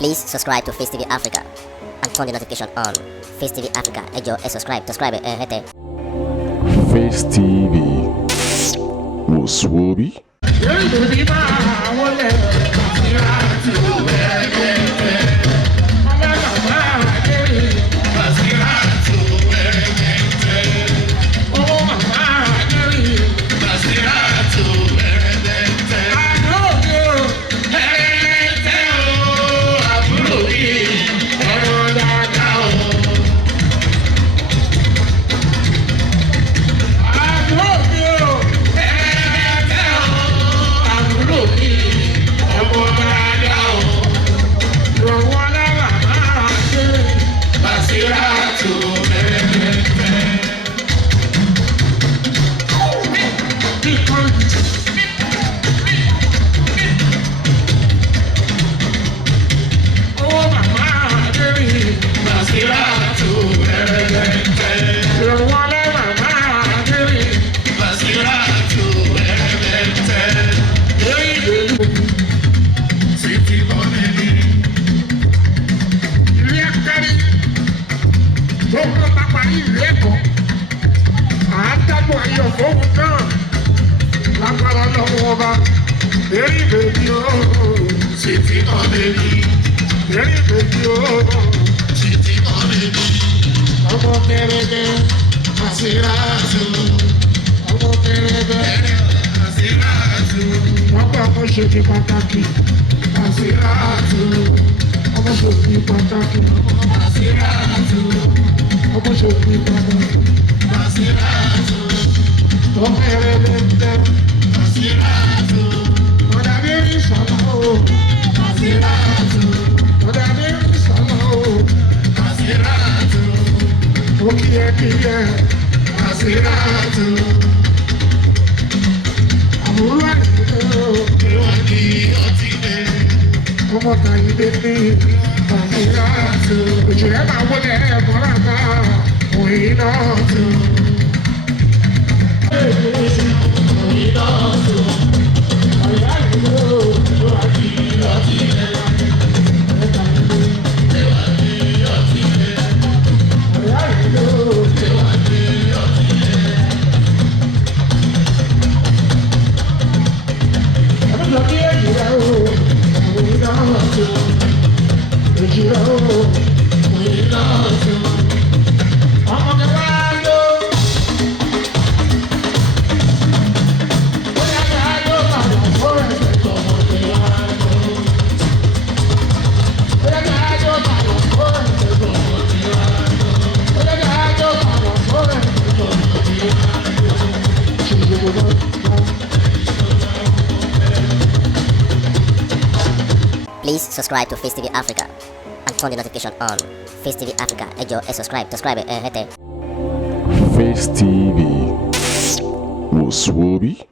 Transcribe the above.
Please subscribe to Face TV Africa and turn the notification on. Face TV Africa, ẹ jọ̀ọ́ subscribe, hete. Face TV was Swoby. Please subscribe to Face TV Africa and turn the notification on. Face TV Africa, ẹ jọ̀ọ́ subscribe, hete. Face TV was Swoby.